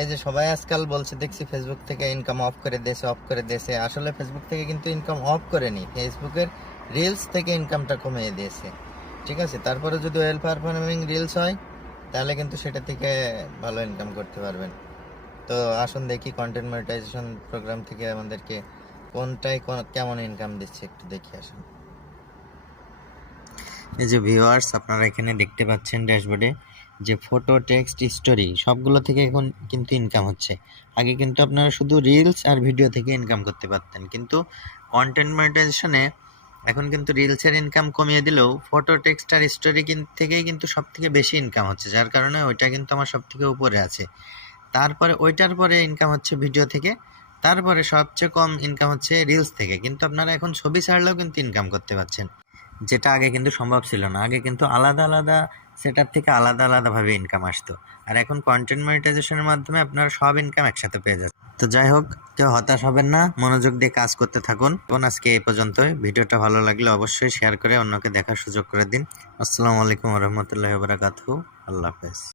এই যে সবাই আজকাল বলছে দেখছি ফেসবুক থেকে ইনকাম অফ করে দিয়েছে। আসলে ফেসবুক থেকে কিন্তু ইনকাম অফ করেনি, ফেসবুকের রিলস থেকে ইনকামটা কমিয়ে দিয়েছে। ঠিক আছে, তারপরে যদি ওয়েল পারফর্মিং রিলস হয় তাহলে কিন্তু সেটা থেকে ভালো ইনকাম করতে পারবেন। তো আসুন দেখি কন্টেন্ট মনিটাইজেশন প্রোগ্রাম থেকে আমাদেরকে কোনটায় কেমন ইনকাম দিচ্ছে একটু দেখি আসুন। এই যে ভিউয়ার্স, আপনারা এখানে দেখতে পাচ্ছেন ড্যাশবোর্ডে যে ফটো, টেক্সট, স্টোরি সবগুলো থেকে এখন কিন্তু ইনকাম হচ্ছে। আগে কিন্তু আপনারা শুধু রিলস আর ভিডিও থেকে ইনকাম করতে পারতেন, কিন্তু কন্টেন্ট মনিটাইজেশনে এখন কিন্তু রিলসের ইনকাম কমিয়ে দিলেও ফটো, টেক্সট আর স্টোরি থেকেই কিন্তু সব থেকে বেশি ইনকাম হচ্ছে, যার কারণে ওইটা কিন্তু আমার সব থেকে উপরে আছে। তারপরে ওইটার পরে ইনকাম হচ্ছে ভিডিও থেকে, তারপরে সবচেয়ে কম ইনকাম হচ্ছে রিলস থেকে। কিন্তু আপনারা এখন ছবি ছাড়লেও কিন্তু ইনকাম করতে পারছেন, যেটা আগে কিন্তু সম্ভব ছিল না। আগে কিন্তু আলাদা আলাদা সেটআপ থেকে আলাদা আলাদাভাবে ইনকাম আসতো, আর এখন কন্টেন্ট মনিটাইজেশনের মাধ্যমে আপনারা সব ইনকাম একসাথে পেয়ে যাচ্ছেন। তো যাই হোক, কেউ হতাশ হবেন না, মনোযোগ দিয়ে কাজ করতে থাকুন। এবং আজকে এই পর্যন্তই। ভিডিওটা ভালো লাগলে অবশ্যই শেয়ার করে অন্যকে দেখার সুযোগ করে দিন। আসসালামু আলাইকুম ওয়া রাহমাতুল্লাহি ওয়া বারাকাতুহু। আল্লাহ হাফেজ।